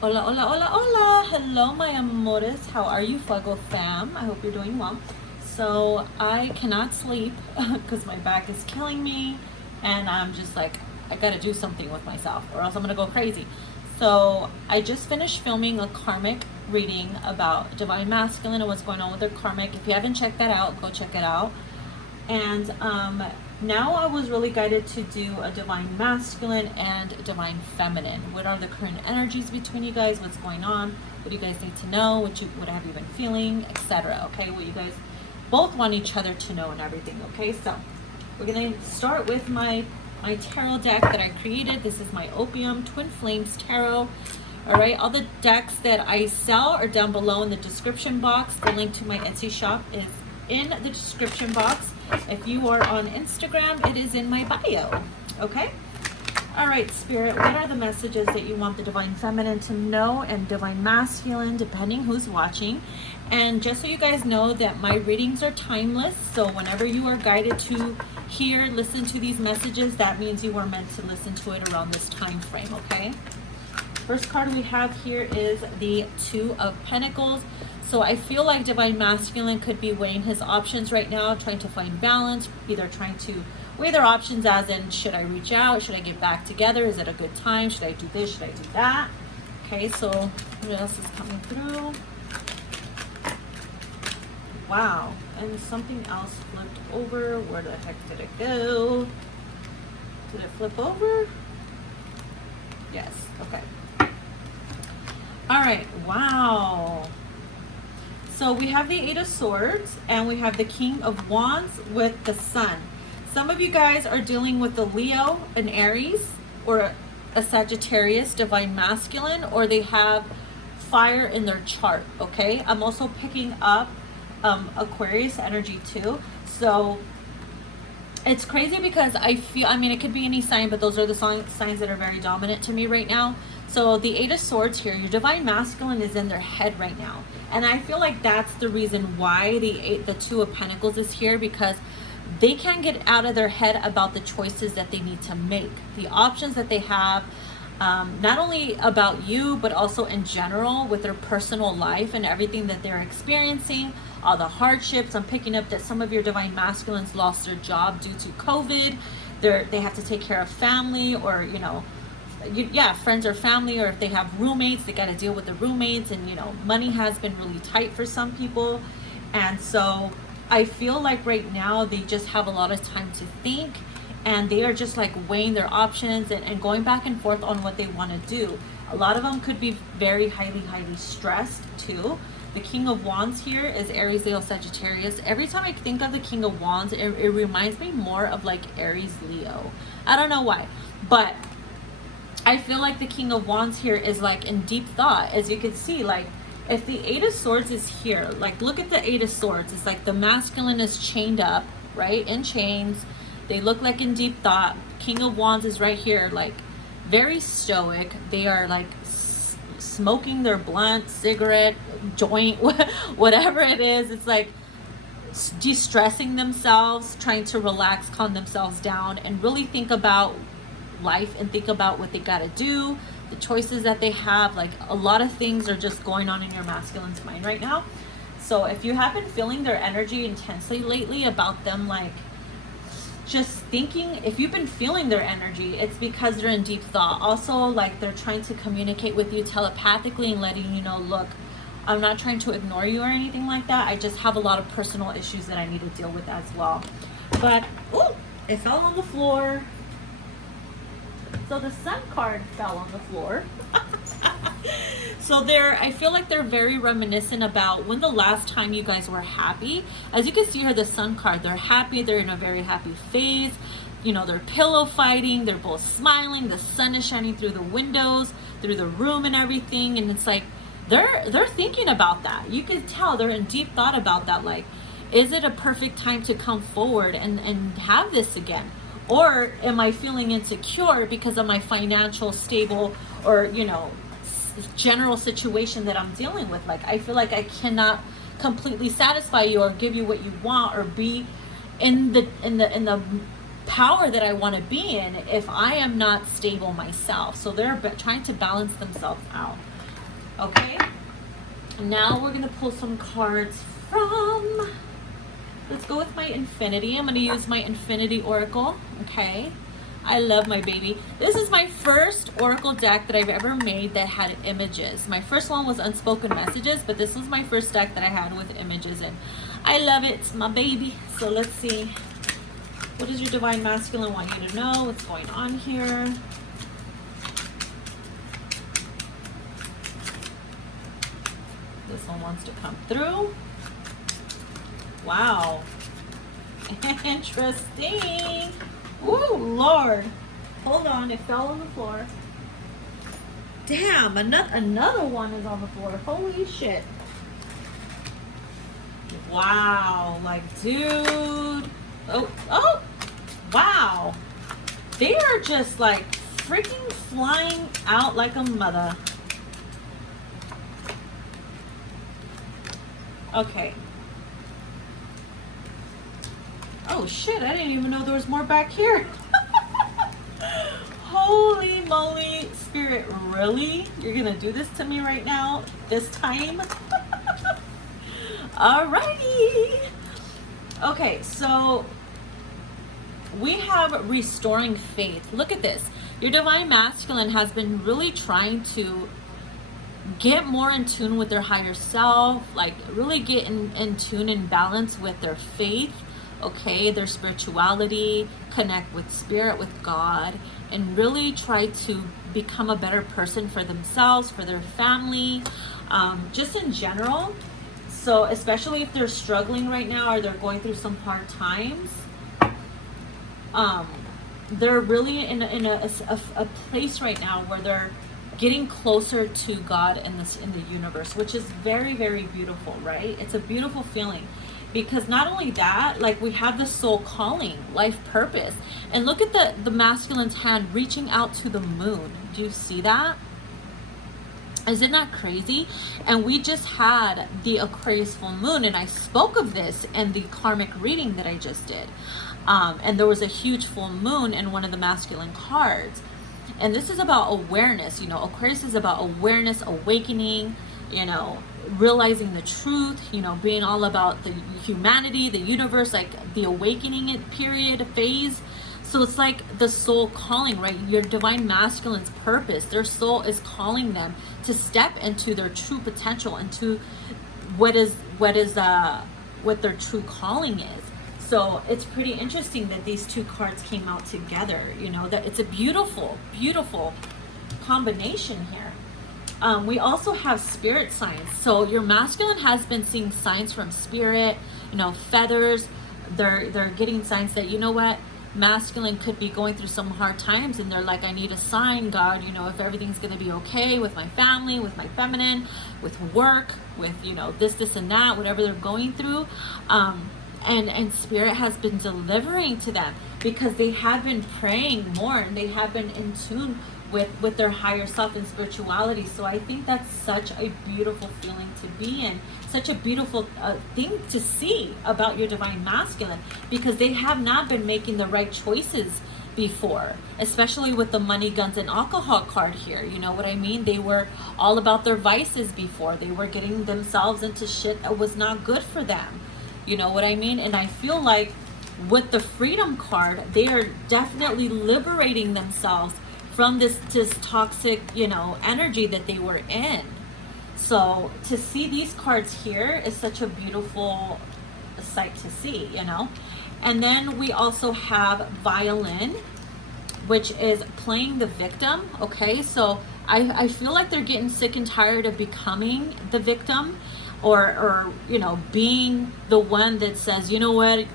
Hola, hola, hola, hola. Hello, my amores. How are you, Fuego fam? I hope you're doing well. So I cannot sleep because my back is killing me, and I'm just like, I gotta do something with myself, or else I'm gonna go crazy. So I just finished filming a karmic reading about divine masculine and what's going on with their karmic. If you haven't checked that out, go check it out. And now I was really guided to do a divine masculine and divine feminine. What are the current energies between you guys? What's going on? What do you guys need to know? What have you been feeling, etc. Okay, what you guys both want each other to know and everything. Okay, so we're gonna start with my tarot deck that I created. This is my Opium Twin Flames Tarot. All right, all the decks that I sell are down below in the description box. The link to my Etsy shop is in the description box. If you are on Instagram, it is in my bio. Okay? All right, Spirit, what are the messages that you want the divine feminine to know and divine masculine, depending who's watching? And just so you guys know that my readings are timeless, so whenever you are guided to hear, listen to these messages, that means you were meant to listen to it around this time frame, okay? First card we have here is the Two of Pentacles. So I feel like divine masculine could be weighing his options right now, trying to find balance, either trying to weigh their options as in, should I reach out? Should I get back together? Is it a good time? Should I do this? Should I do that? Okay, so what else is coming through? Wow, and something else flipped over. Where the heck did it go? Did it flip over? Yes, okay. All right, wow. So we have the Eight of Swords and we have the King of Wands with the Sun. Some of you guys are dealing with the Leo, an Aries, or a Sagittarius, divine masculine, or they have fire in their chart, okay? I'm also picking up Aquarius energy too. So it's crazy because I feel, I mean, it could be any sign, but those are the signs that are very dominant to me right now. So the Eight of Swords here, your divine masculine is in their head right now. And I feel like that's the reason why the Two of Pentacles is here, because they can't get out of their head about the choices that they need to make, the options that they have, not only about you, but also in general with their personal life and everything that they're experiencing, all the hardships. I'm picking up that some of your divine masculines lost their job due to COVID. They have to take care of family, or, you know, friends or family, or if they have roommates, they got to deal with the roommates, and, you know, money has been really tight for some people. And so I feel like right now they just have a lot of time to think, and they are just like weighing their options and going back and forth on what they want to do. A lot of them could be very highly stressed too. The King of Wands here is Aries, Leo, Sagittarius. Every time I think of the King of Wands, it reminds me more of like Aries, Leo. I don't know why, but I feel like the King of Wands here is like in deep thought. As you can see, like if the Eight of Swords is here, like look at the Eight of Swords. It's like the masculine is chained up, right? In chains. They look like in deep thought. King of Wands is right here, like very stoic. They are like smoking their blunt, cigarette, joint, whatever it is. It's like de-stressing themselves, trying to relax, calm themselves down, and really think about life and think about what they got to do, the choices that they have. Like a lot of things are just going on in your masculine's mind right now. So if you have been feeling their energy intensely lately about them, like just thinking, if you've been feeling their energy, it's because they're in deep thought. Also, like they're trying to communicate with you telepathically and letting you know, look, I'm not trying to ignore you or anything like that. I just have a lot of personal issues that I need to deal with as well. But oh, it fell on the floor. So the Sun card fell on the floor. So I feel like they're very reminiscent about when the last time you guys were happy. As you can see here, the Sun card, they're happy. They're in a very happy phase. You know, they're pillow fighting. They're both smiling. The sun is shining through the windows, through the room and everything. And it's like they're thinking about that. You can tell they're in deep thought about that. Like, is it a perfect time to come forward and have this again? Or am I feeling insecure because of my financial stable, or, you know, general situation that I'm dealing with? Like, I feel like I cannot completely satisfy you or give you what you want or be in the power that I want to be in if I am not stable myself. So they're trying to balance themselves out. Okay, now we're going to pull some cards from, let's go with my Infinity. I'm going to use my Infinity Oracle. Okay, I love my baby. This is my first Oracle deck that I've ever made that had images. My first one was Unspoken Messages, but this was my first deck that I had with images, and I love it. It's my baby. So let's see. What does your Divine Masculine want you to know? What's going on here? This one wants to come through. Wow. Interesting. Ooh, Lord. Hold on, it fell on the floor. Damn, another one is on the floor. Holy shit. Wow, like, dude. Oh, wow. They are just like freaking flying out like a mother. Okay. Oh shit, I didn't even know there was more back here. Holy moly, Spirit, really? You're gonna do this to me right now? This time? Alrighty. Okay, so we have restoring faith. Look at this. Your Divine Masculine has been really trying to get more in tune with their higher self, like really get in tune and balance with their faith, okay, their spirituality, connect with Spirit, with God, and really try to become a better person for themselves, for their family, just in general. So especially if they're struggling right now or they're going through some hard times, they're really in a place right now where they're getting closer to God in the universe, which is very, very beautiful, right? It's a beautiful feeling, because not only that, like, we have the soul calling, life purpose, and look at the masculine's hand reaching out to the moon. Do you see that? Is it not crazy? And we just had the Aquarius full moon, and I spoke of this in the karmic reading that I just did, and there was a huge full moon in one of the masculine cards. And this is about awareness. You know, Aquarius is about awareness, awakening, you know, realizing the truth, you know, being all about the humanity, the universe, like the awakening period, phase. So it's like the soul calling, right? Your Divine Masculine's purpose, their soul is calling them to step into their true potential, into what their true calling is. So it's pretty interesting that these two cards came out together, you know, that it's a beautiful, beautiful combination here. We also have spirit signs. So your masculine has been seeing signs from Spirit, you know, feathers. They're getting signs that, you know what, masculine could be going through some hard times, and they're like, I need a sign, God, you know, if everything's going to be okay with my family, with my feminine, with work, with, you know, this and that, whatever they're going through. And Spirit has been delivering to them because they have been praying more, and they have been in tune with their higher self and spirituality. So I think that's such a beautiful feeling to be in, such a beautiful thing to see about your Divine Masculine, because they have not been making the right choices before, especially with the money, guns, and alcohol card here. You know what I mean? They were all about their vices before. They were getting themselves into shit that was not good for them. You know what I mean? And I feel like with the Freedom card, they are definitely liberating themselves from this toxic, you know, energy that they were in. So to see these cards here is such a beautiful sight to see, you know. And then we also have Violin, which is playing the victim. Okay, so I feel like they're getting sick and tired of becoming the victim, or you know, being the one that says, you know what,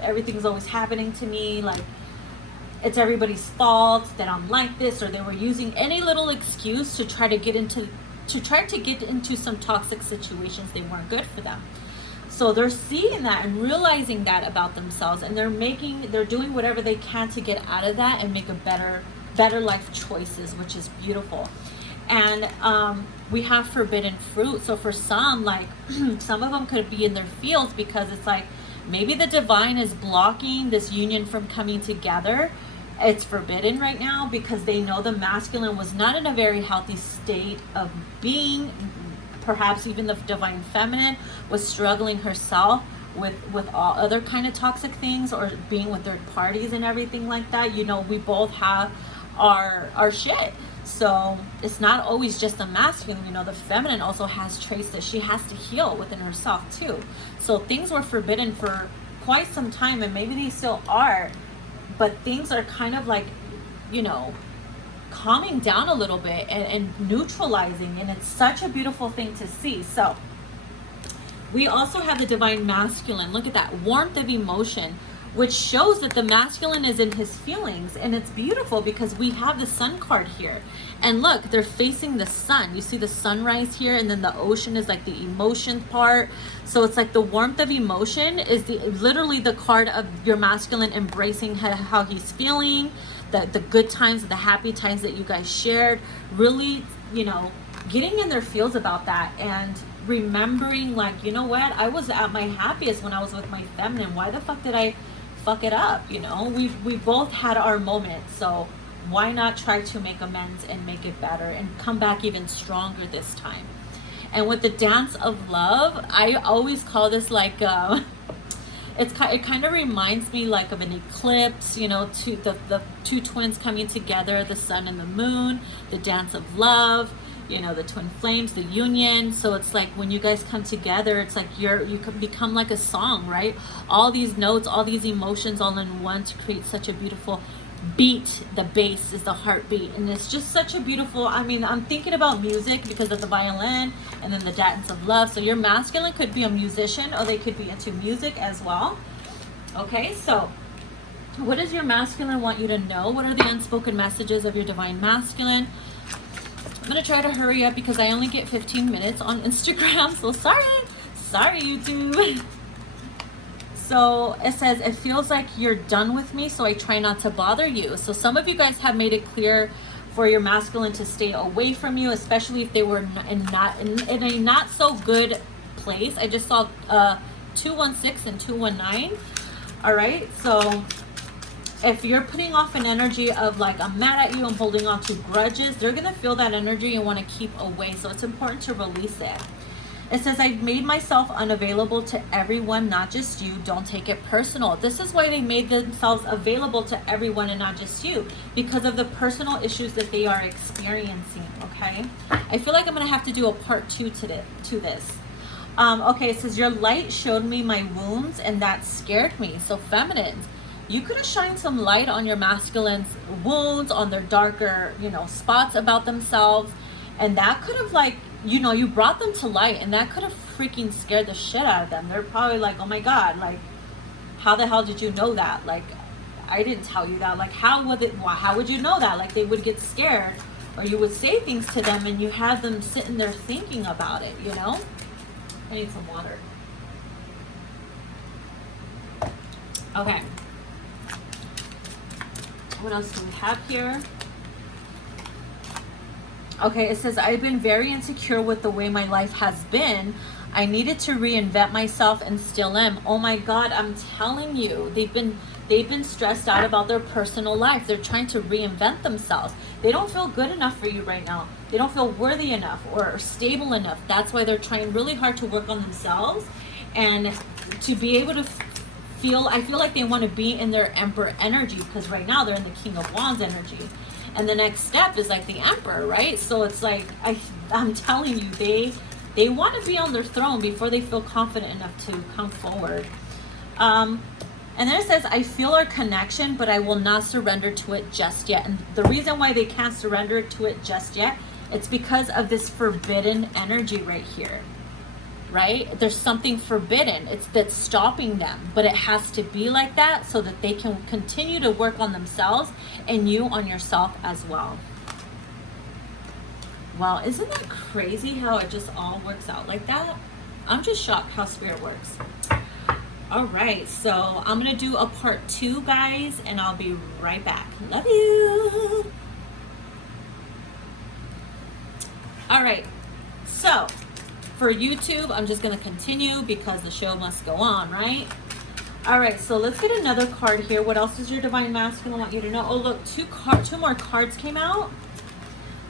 everything's always happening to me, like it's everybody's fault that I'm like this, or they were using any little excuse to try to get into some toxic situations that weren't good for them. So they're seeing that and realizing that about themselves, and they're doing whatever they can to get out of that and make a better life choices, which is beautiful. And we have forbidden fruit. So for some, like some of them could be in their fields, because it's like maybe the divine is blocking this union from coming together. It's forbidden right now because they know the masculine was not in a very healthy state of being. Perhaps even the divine feminine was struggling herself with all other kind of toxic things, or being with third parties and everything like that. You know, we both have our shit. So it's not always just the masculine, you know, the feminine also has traits that she has to heal within herself too. So things were forbidden for quite some time, and maybe they still are, but things are kind of like, you know, calming down a little bit and neutralizing, and it's such a beautiful thing to see. So we also have the divine masculine. Look at that warmth of emotion, which shows that the masculine is in his feelings, and it's beautiful because we have the sun card here, and look, they're facing the sun. You see the sunrise here, and then the ocean is like the emotion part. So it's like the warmth of emotion is literally the card of your masculine embracing how he's feeling, the good times, the happy times that you guys shared, really, you know, getting in their feels about that, and remembering, like, you know what, I was at my happiest when I was with my feminine. Why the fuck did I fuck it up? You know, we both had our moments, so why not try to make amends and make it better and come back even stronger this time? And with the dance of love, I always call this like it kind of reminds me like of an eclipse, you know, the two twins coming together, the sun and the moon, the dance of love, you know, the twin flames, the union. So it's like when you guys come together, it's like you can become like a song, right? All these notes, all these emotions all in one to create such a beautiful beat. The bass is the heartbeat, and it's just such a beautiful, I mean, I'm thinking about music because of the violin and then the dance of love. So your masculine could be a musician, or they could be into music as well. Okay, so what does your masculine want you to know? What are the unspoken messages of your divine masculine? I'm gonna try to hurry up because I only get 15 minutes on Instagram, so sorry YouTube. So it says, it feels like you're done with me, so I try not to bother you. So some of you guys have made it clear for your masculine to stay away from you, especially if they were in a not so good place. I just saw 216 and 219. All right, so if you're putting off an energy of like, I'm mad at you, I'm holding on to grudges, they're gonna feel that energy and want to keep away. So it's important to release it. It says, I've made myself unavailable to everyone, not just you. Don't take it personal. This is why they made themselves available to everyone and not just you, because of the personal issues that they are experiencing, okay? I feel like I'm going to have to do a part 2 to this. Okay, it says, your light showed me my wounds, and that scared me. So feminines, you could have shined some light on your masculine's wounds, on their darker, you know, spots about themselves, and that could have, like, you know, you brought them to light, and that could have freaking scared the shit out of them. They're probably like, oh my God, like, how the hell did you know that? Like, I didn't tell you that. Like, how would you know that? Like, they would get scared, or you would say things to them and you have them sitting there thinking about it, you know? I need some water. Okay. What else do we have here? Okay, it says, I've been very insecure with the way my life has been. I needed to reinvent myself and still am. Oh my God, I'm telling you, they've been stressed out about their personal life. They're trying to reinvent themselves. They don't feel good enough for you right now. They don't feel worthy enough or stable enough. That's why they're trying really hard to work on themselves and to be able to I feel like they want to be in their Emperor energy, because right now they're in the King of Wands energy. And the next step is like the Emperor, right? So it's like, I'm telling you, they want to be on their throne before they feel confident enough to come forward. And then it says, I feel our connection, but I will not surrender to it just yet. And the reason why they can't surrender to it just yet, it's because of this forbidden energy right here, right? There's something forbidden. That's stopping them, but it has to be like that so that they can continue to work on themselves and you on yourself as well. Wow, isn't that crazy how it just all works out like that? I'm just shocked how spirit works. All right, so I'm gonna do a part 2, guys, and I'll be right back. Love you. All right, so for YouTube, I'm just gonna continue because the show must go on, right? All right, so let's get another card here. What else does your divine masculine want you to know? Oh, look, two more cards came out.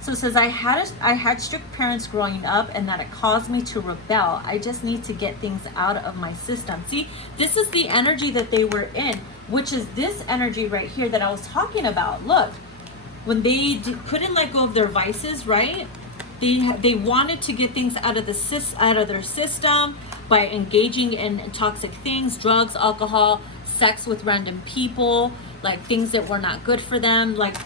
So it says, I had strict parents growing up, and that it caused me to rebel. I just need to get things out of my system. See, this is the energy that they were in, which is this energy right here that I was talking about. Look, when they couldn't let go of their vices, right? They wanted to get things out of their system by engaging in toxic things, drugs, alcohol, sex with random people, like things that were not good for them. Like,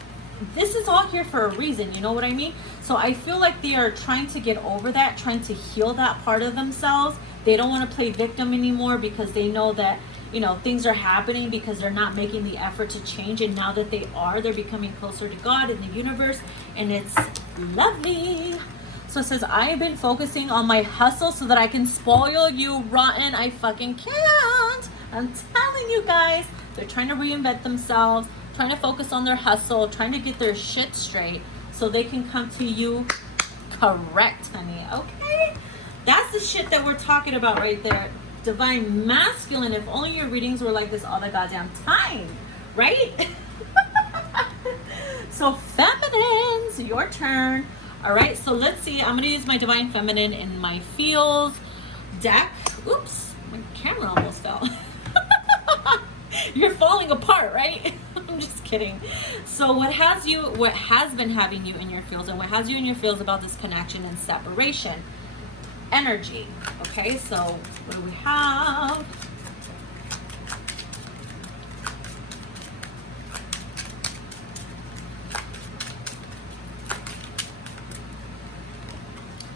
this is all here for a reason, you know what I mean? So I feel like they are trying to get over that, trying to heal that part of themselves. They don't want to play victim anymore because they know that, you know, things are happening because they're not making the effort to change. And now that they are, they're becoming closer to God and the universe, and it's lovely. So it says, I have been focusing on my hustle so that I can spoil you rotten. I fucking can't. I'm telling you guys, they're trying to reinvent themselves, trying to focus on their hustle, trying to get their shit straight so they can come to you correct, honey. Okay? That's the shit that we're talking about right there. Divine masculine. If only your readings were like this all the goddamn time, right? So feminines, your turn. All right, so let's see. I'm going to use my divine feminine in my feels deck. Oops, my camera almost fell. You're falling apart, right? I'm just kidding. So what has been having you in your fields, and what has you in your fields about this connection and separation? Energy. Okay, so what do we have?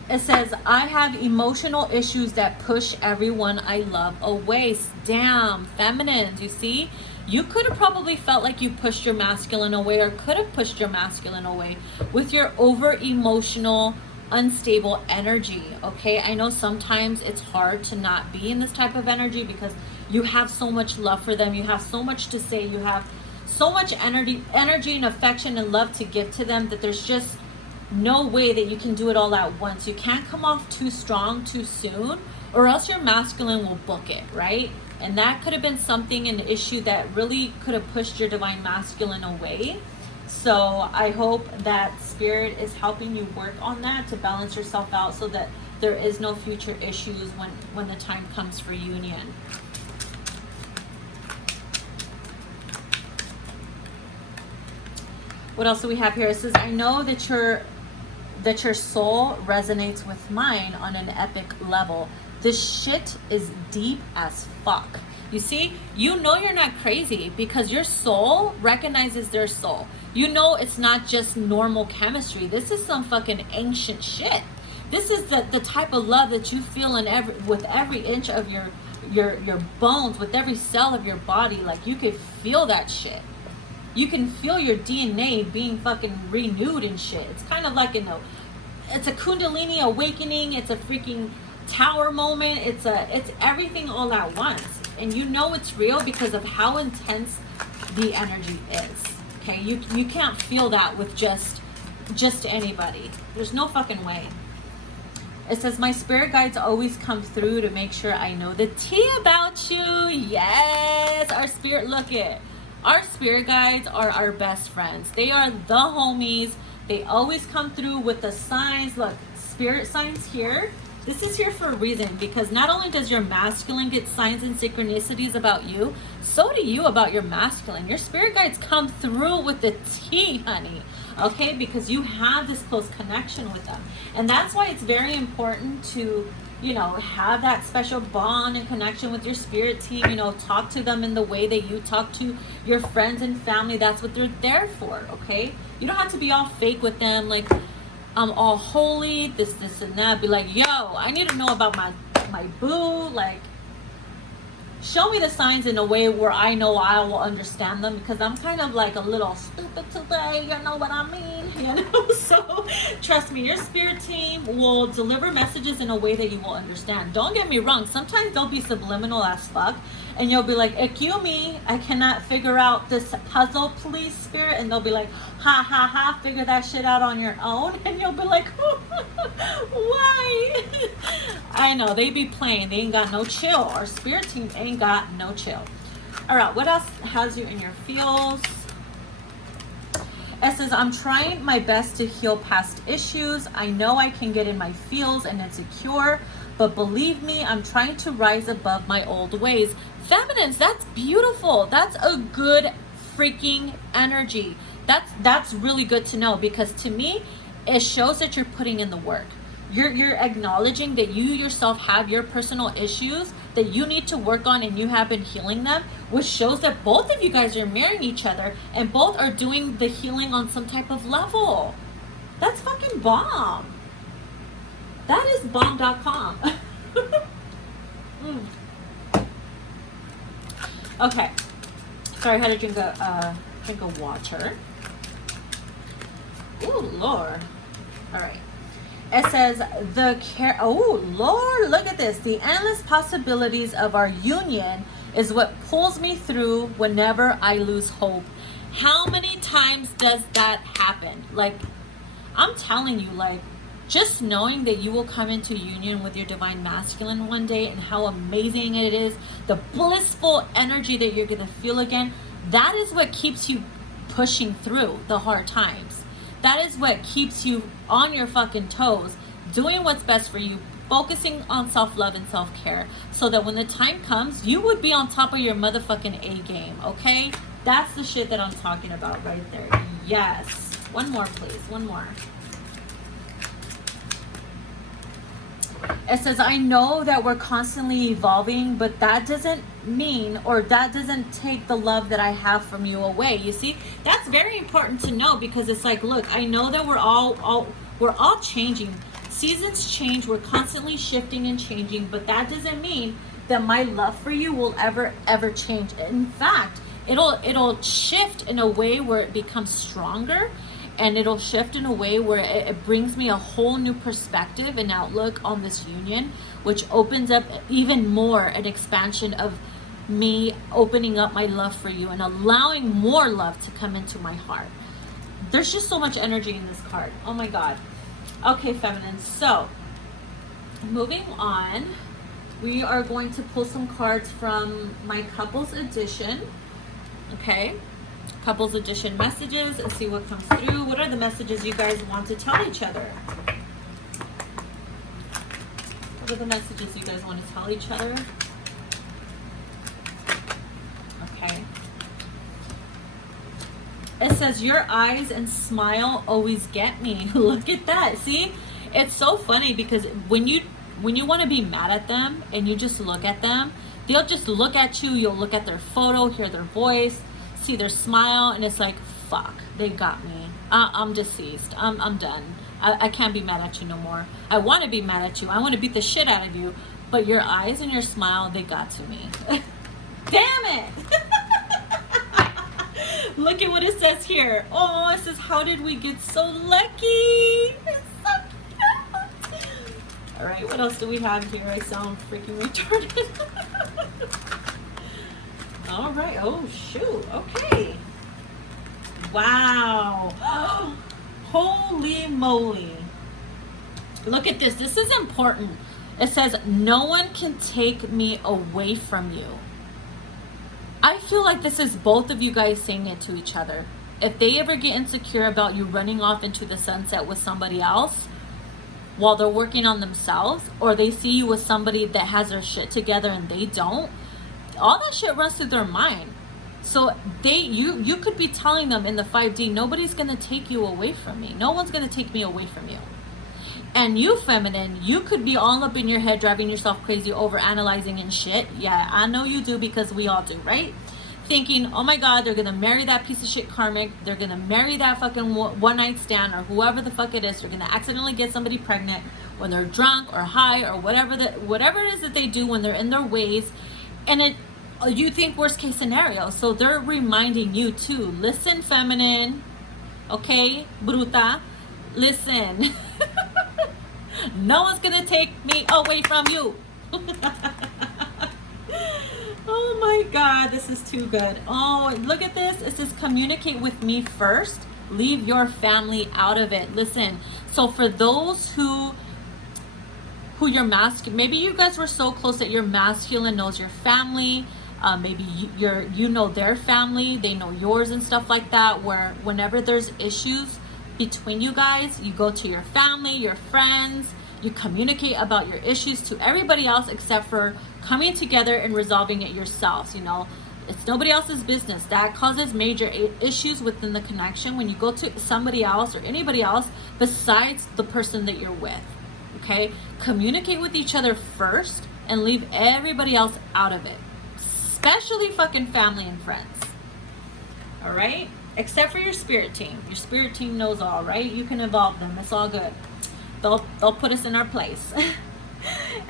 It says, I have emotional issues that push everyone I love away. Damn, feminines, you see? You could have probably felt like you pushed your masculine away, or could have pushed your masculine away with your over-emotional, unstable energy, okay? I know sometimes it's hard to not be in this type of energy because you have so much love for them. You have so much to say. You have so much energy and affection and love to give to them that there's just no way that you can do it all at once. You can't come off too strong too soon, or else your masculine will book it, right? And that could have been something, an issue that really could have pushed your divine masculine away. So I hope that spirit is helping you work on that to balance yourself out so that there is no future issues when the time comes for union. What else do we have here? It says, I know that your soul resonates with mine on an epic level. This shit is deep as fuck. You see, you know you're not crazy because your soul recognizes their soul. You know it's not just normal chemistry. This is some fucking ancient shit. This is the type of love that you feel with every inch of your bones, with every cell of your body. Like, you can feel that shit. You can feel your DNA being fucking renewed and shit. It's kind of like it's a Kundalini awakening. It's a freaking tower moment. It's everything all at once. And you know it's real because of how intense the energy is. Okay, you can't feel that with just anybody. There's no fucking way. It says, my spirit guides always come through to make sure I know the tea about you. Yes, our spirit, look it. Our spirit guides are our best friends. They are the homies. They always come through with the signs. Look, spirit signs here. This is here for a reason, because not only does your masculine get signs and synchronicities about you, so do you about your masculine. Your spirit guides come through with the tea, honey. Okay, because you have this close connection with them. And that's why it's very important to, you know, have that special bond and connection with your spirit team. You know, talk to them in the way that you talk to your friends and family. That's what they're there for, okay? You don't have to be all fake with them, like, I'm all holy, this and that. Be like, yo, I need to know about my boo. Like, show me the signs in a way where I know I will understand them, because I'm kind of like a little stupid today, you know what I mean? You know, so trust me, your spirit team will deliver messages in a way that you will understand. Don't get me wrong, sometimes they'll be subliminal as fuck, and you'll be like, excuse me, I cannot figure out this puzzle, please, spirit. And they'll be like, ha ha ha, figure that shit out on your own. And you'll be like, why? I know, they be playing, they ain't got no chill. Our spirit team ain't got no chill. All right, what else has you in your feels? It says, I'm trying my best to heal past issues. I know I can get in my feels and insecure, but believe me, I'm trying to rise above my old ways. Feminines, that's beautiful. That's a good freaking energy. That's really good to know, because to me, it shows that you're putting in the work. You're acknowledging that you yourself have your personal issues that you need to work on, and you have been healing them, which shows that both of you guys are marrying each other and both are doing the healing on some type of level. That's fucking bomb. That is bomb.com. Okay. Sorry, I had to drink a water. Oh Lord. All right. It says oh Lord, look at this. The endless possibilities of our union is what pulls me through whenever I lose hope. How many times does that happen? Like, I'm telling you, like, just knowing that you will come into union with your divine masculine one day, and how amazing it is, the blissful energy that you're gonna feel again, that is what keeps you pushing through the hard times. That is what keeps you on your fucking toes, doing what's best for you, focusing on self-love and self-care, so that when the time comes, you would be on top of your motherfucking A game, okay? That's the shit that I'm talking about right there. Yes. One more, please. One more. It says, I know that we're constantly evolving, but that doesn't mean, or that doesn't take the love that I have from you away. You see, that's very important to know, because it's like, look, I know that we're all changing. Seasons change. We're constantly shifting and changing, but that doesn't mean that my love for you will ever change. In fact, it'll shift in a way where it becomes stronger. And it'll shift in a way where it brings me a whole new perspective and outlook on this union, which opens up even more an expansion of me opening up my love for you and allowing more love to come into my heart. There's just so much energy in this card. Oh my God. Okay, feminine. So, moving on, we are going to pull some cards from my couples edition. Okay. Couples edition messages, and see what comes through. What are the messages you guys want to tell each other? What are the messages you guys want to tell each other? Okay. It says, your eyes and smile always get me. Look at that. See? It's so funny, because when you want to be mad at them and you just look at them, they'll just look at you. You'll look at their photo, hear their voice, see their smile, and it's like, fuck, they got me. I'm deceased. I'm done. I can't be mad at you no more. I want to be mad at you. I want to beat the shit out of you, but your eyes and your smile, they got to me. Damn it. Look at what it says here. Oh, it says, how did we get so lucky? It's so cute. All right, what else do we have here? I sound freaking retarded. All right. Oh, shoot. Okay. Wow. Holy moly. Look at this. This is important. It says, no one can take me away from you. I feel like this is both of you guys saying it to each other. If they ever get insecure about you running off into the sunset with somebody else while they're working on themselves, or they see you with somebody that has their shit together and they don't, all that shit runs through their mind. So you could be telling them in the 5D, nobody's gonna take you away from me. No one's gonna take me away from you. And you, feminine, you could be all up in your head, driving yourself crazy, over analyzing and shit. Yeah, I know you do, because we all do, right? Thinking, oh my God, they're gonna marry that piece of shit karmic. They're gonna marry that fucking one night stand, or whoever the fuck it is. They're gonna accidentally get somebody pregnant when they're drunk or high, or whatever it is that they do when they're in their ways. And you think worst case scenario. So they're reminding you too. Listen, feminine. Okay, bruta. Listen. No one's gonna take me away from you. Oh my God, this is too good. Oh, look at this. It says, communicate with me first. Leave your family out of it. Listen. So for those who your masculine, maybe you guys were so close that your masculine knows your family. Maybe you know their family, they know yours and stuff like that, where whenever there's issues between you guys, you go to your family, your friends, you communicate about your issues to everybody else except for coming together and resolving it yourselves. You know, it's nobody else's business. That causes major issues within the connection when you go to somebody else or anybody else besides the person that you're with. Okay, communicate with each other first and leave everybody else out of it, especially fucking family and friends. All right, except for your spirit team. Your spirit team knows all, right? You can evolve them. It's all good. They'll put us in our place.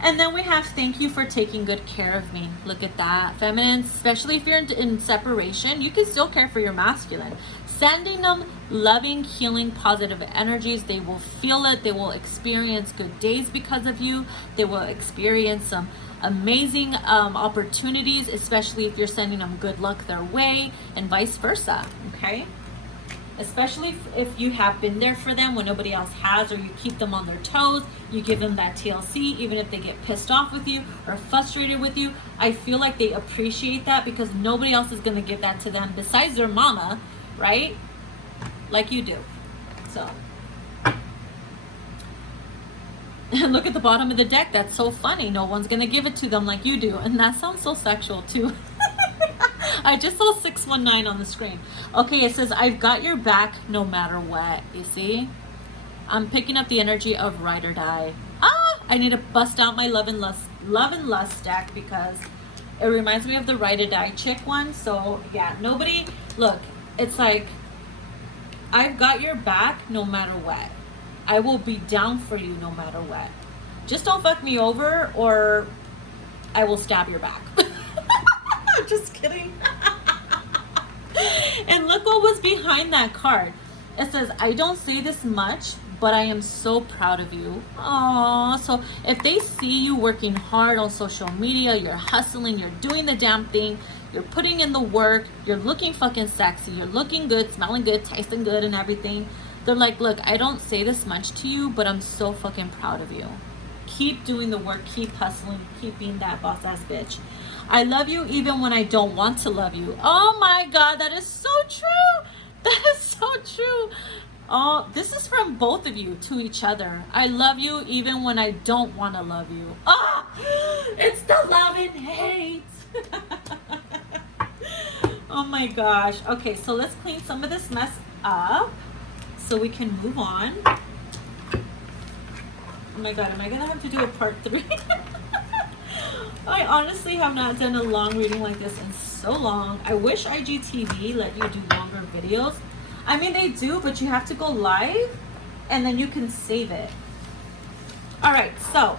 And then we have, thank you for taking good care of me. Look at that. Feminine, especially if you're in separation, you can still care for your masculine. Sending them loving, healing, positive energies. They will feel it. They will experience good days because of you. They will experience some amazing opportunities, especially if you're sending them good luck their way, and vice versa. Okay, especially if you have been there for them when nobody else has, or you keep them on their toes, you give them that TLC even if they get pissed off with you or frustrated with you. I feel like they appreciate that because nobody else is going to give that to them besides their mama, right? Like you do. So look at the bottom of the deck. That's so funny. No one's gonna give it to them like you do. And that sounds so sexual too. I just saw 619 on the screen. Okay, it says, I've got your back no matter what. You see? I'm picking up the energy of ride or die. I need to bust out my love and lust deck because it reminds me of the ride or die chick one. So yeah, nobody, look, it's like, I've got your back no matter what. I will be down for you no matter what. Just don't fuck me over or I will stab your back. Just kidding. And look what was behind that card. It says, I don't say this much, but I am so proud of you. Aww. So if they see you working hard on social media, you're hustling, you're doing the damn thing, you're putting in the work, you're looking fucking sexy, you're looking good, smelling good, tasting good and everything. They're like, look, I don't say this much to you, but I'm so fucking proud of you. Keep doing the work, keep hustling, keep being that boss ass bitch. I love you even when I don't want to love you. Oh my God, that is so true. That is so true. Oh, this is from both of you to each other. I love you even when I don't want to love you. Oh, it's the love and hate. Oh my gosh. Okay, so let's clean some of this mess up so we can move on. Oh my God, am I gonna have to do a part 3? I honestly have not done a long reading like this in so long. I wish IGTV let you do longer videos. I mean, they do, but you have to go live and then you can save it. All right, so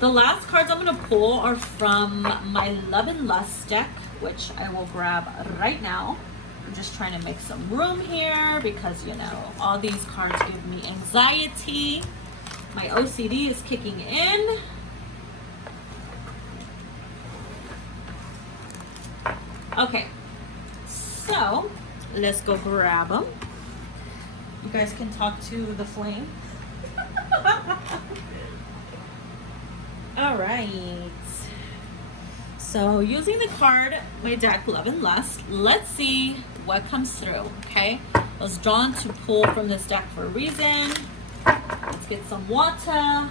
the last cards I'm gonna pull are from my Love and Lust deck, which I will grab right now. I'm just trying to make some room here because, you know, all these cards give me anxiety. My OCD is kicking in. Okay, so let's go grab them. You guys can talk to the flame. All right. So using the card, my deck, Love and Lust, let's see what comes through, okay? I was drawn to pull from this deck for a reason. Let's get some water.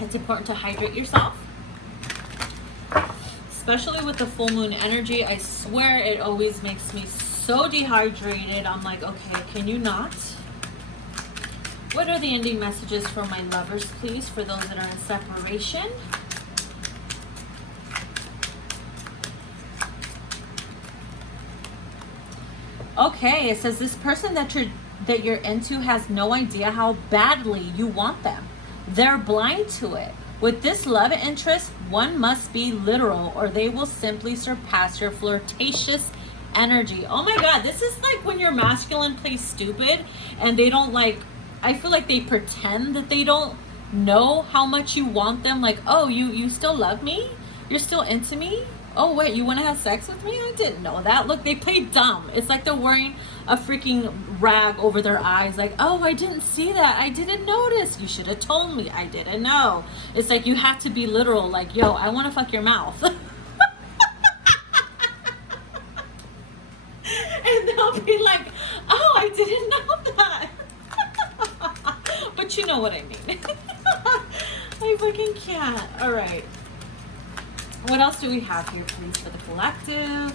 It's important to hydrate yourself. Especially with the full moon energy, I swear it always makes me so dehydrated. I'm like, okay, can you not? What are the ending messages for my lovers, please, for those that are in separation? Okay, it says this person that you're into has no idea how badly you want them. They're blind to it. With this love interest, one must be literal or they will simply surpass your flirtatious energy. Oh my God, this is like when your masculine plays stupid and they don't like, I feel like they pretend that they don't know how much you want them. Like, oh, you still love me? You're still into me? Oh wait, you want to have sex with me? I didn't know that. Look, they play dumb. It's like they're wearing a freaking rag over their eyes. Like, oh, I didn't see that. I didn't notice. You should have told me. I didn't know. It's like you have to be literal. Like, yo, I want to fuck your mouth. And they'll be like, oh, I didn't know that. But you know what I mean. I fucking can't. All right. What else do we have here, please, for the collective?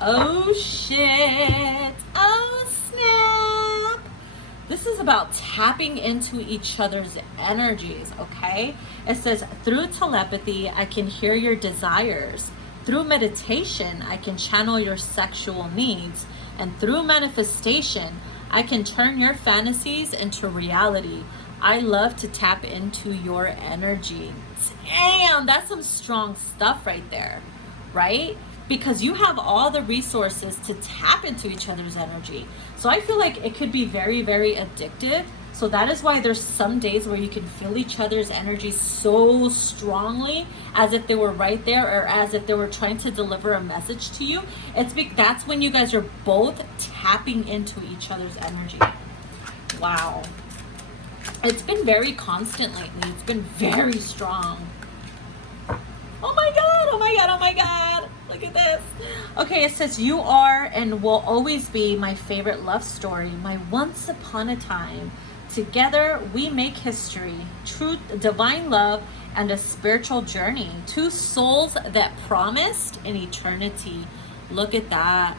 Oh, shit. Oh, snap. This is about tapping into each other's energies, okay? It says, through telepathy, I can hear your desires. Through meditation, I can channel your sexual needs. And through manifestation, I can turn your fantasies into reality. I love to tap into your energy. Damn, that's some strong stuff right there, right? Because you have all the resources to tap into each other's energy. So I feel like it could be very, very addictive. So that is why there's some days where you can feel each other's energy so strongly, as if they were right there, or as if they were trying to deliver a message to you. That's when you guys are both tapping into each other's energy. Wow. It's been very constant lately. It's been very strong. Oh my God, oh my God, oh my God. Look at this. Okay, it says, you are and will always be my favorite love story, my once upon a time. Together we make history, truth, divine love, and a spiritual journey. Two souls that promised an eternity. Look at that.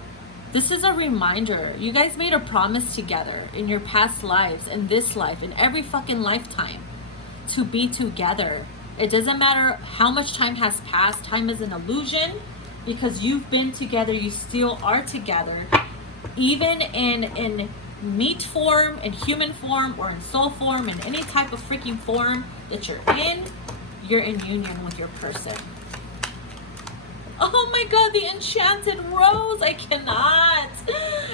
This is a reminder. You guys made a promise together in your past lives, in this life, in every fucking lifetime, to be together. It doesn't matter how much time has passed. Time is an illusion. Because you've been together, you still are together. Even in meat form, in human form, or in soul form, in any type of freaking form that you're in union with your person. Oh my God, the enchanted rose. I cannot.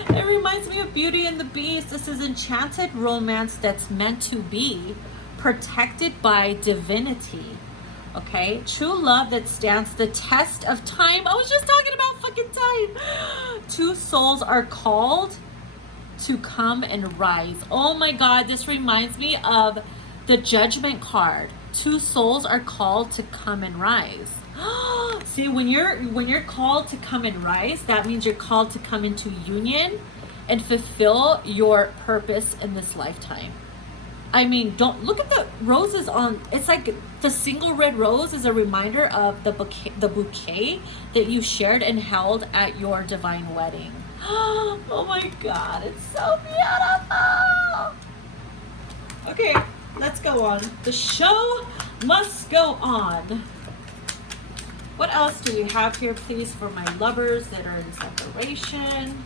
It reminds me of Beauty and the Beast. This is enchanted romance that's meant to be, protected by divinity. Okay, true love that stands the test of time. I was just talking about fucking time. Two souls are called to come and rise. Oh my God, this reminds me of the Judgment card. Two souls are called to come and rise. See, when you're called to come and rise, that means you're called to come into union and fulfill your purpose in this lifetime. I mean, don't look at the roses on. It's like the single red rose is a reminder of the bouquet that you shared and held at your divine wedding. Oh my God, it's so beautiful. Okay, let's go on. The show must go on. What else do we have here, please, for my lovers that are in separation?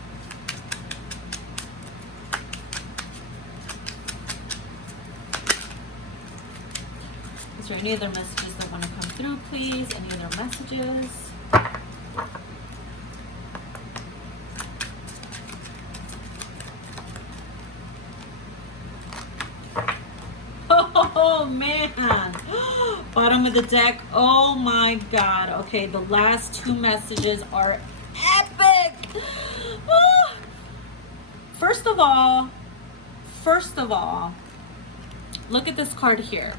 Is there any other messages that want to come through, please? Any other messages? Oh, man. Bottom of the deck. Oh, my God. Okay, the last two messages are epic. First of all, look at this card here.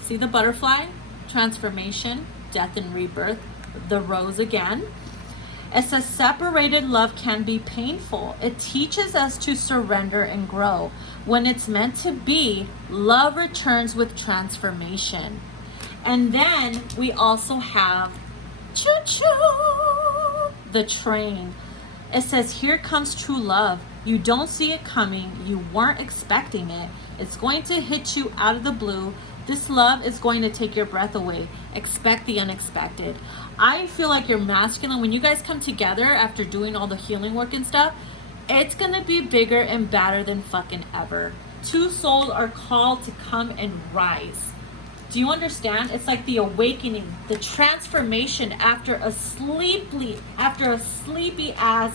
See the butterfly, transformation, death and rebirth, the rose again. It says separated love can be painful. It teaches us to surrender and grow. When it's meant to be, love returns with transformation. And then we also have choo-choo, the train. It says, here comes true love. You don't see it coming. You weren't expecting it. It's going to hit you out of the blue. This love is going to take your breath away. Expect the unexpected. I feel like you're masculine. When you guys come together after doing all the healing work and stuff, it's going to be bigger and badder than fucking ever. Two souls are called to come and rise. Do you understand? It's like the awakening, the transformation after a sleepy ass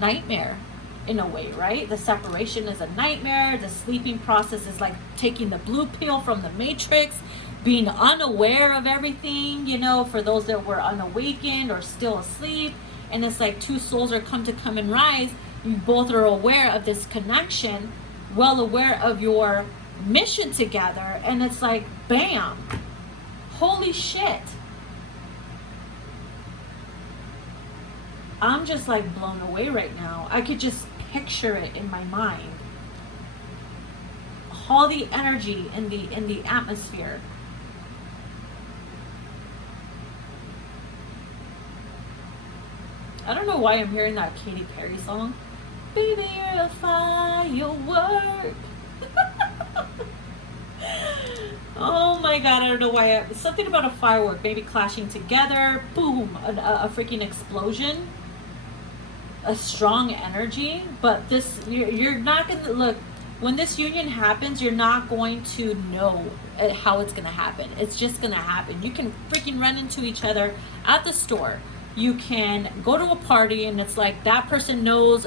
nightmare. In a way, right? The separation is a nightmare. The sleeping process is like taking the blue pill from the Matrix. being unaware of everything, you know, for those that were unawakened or still asleep. And it's like two souls are come and rise. You both are aware of this connection, well aware of your mission together. And it's like, bam, holy shit. I'm just like blown away right now. I could just picture it in my mind. All the energy in the atmosphere. I don't know why I'm hearing that Katy Perry song. Baby, you're a firework. Oh my God, I don't know why. Something about a firework, maybe clashing together. Boom, a freaking explosion. A strong energy. But this, you're not going to, look, when this union happens, you're not going to know how it's going to happen. It's just going to happen. You can freaking run into each other at the store. You can go to a party and it's like that person knows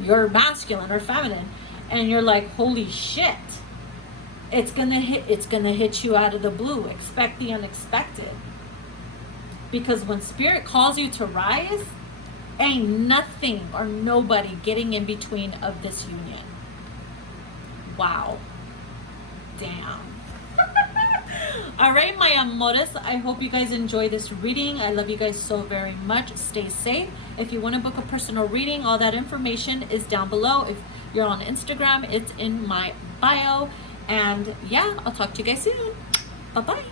you're masculine or feminine, and you're like, holy shit, it's gonna hit you out of the blue. Expect the unexpected, because when spirit calls you to rise, ain't nothing or nobody getting in between of this union. Wow. Damn. All right, my amores, I hope you guys enjoy this reading. I love you guys so very much. Stay safe. If you want to book a personal reading, all that information is down below. If you're on Instagram, it's in my bio. And yeah, I'll talk to you guys soon. Bye-bye.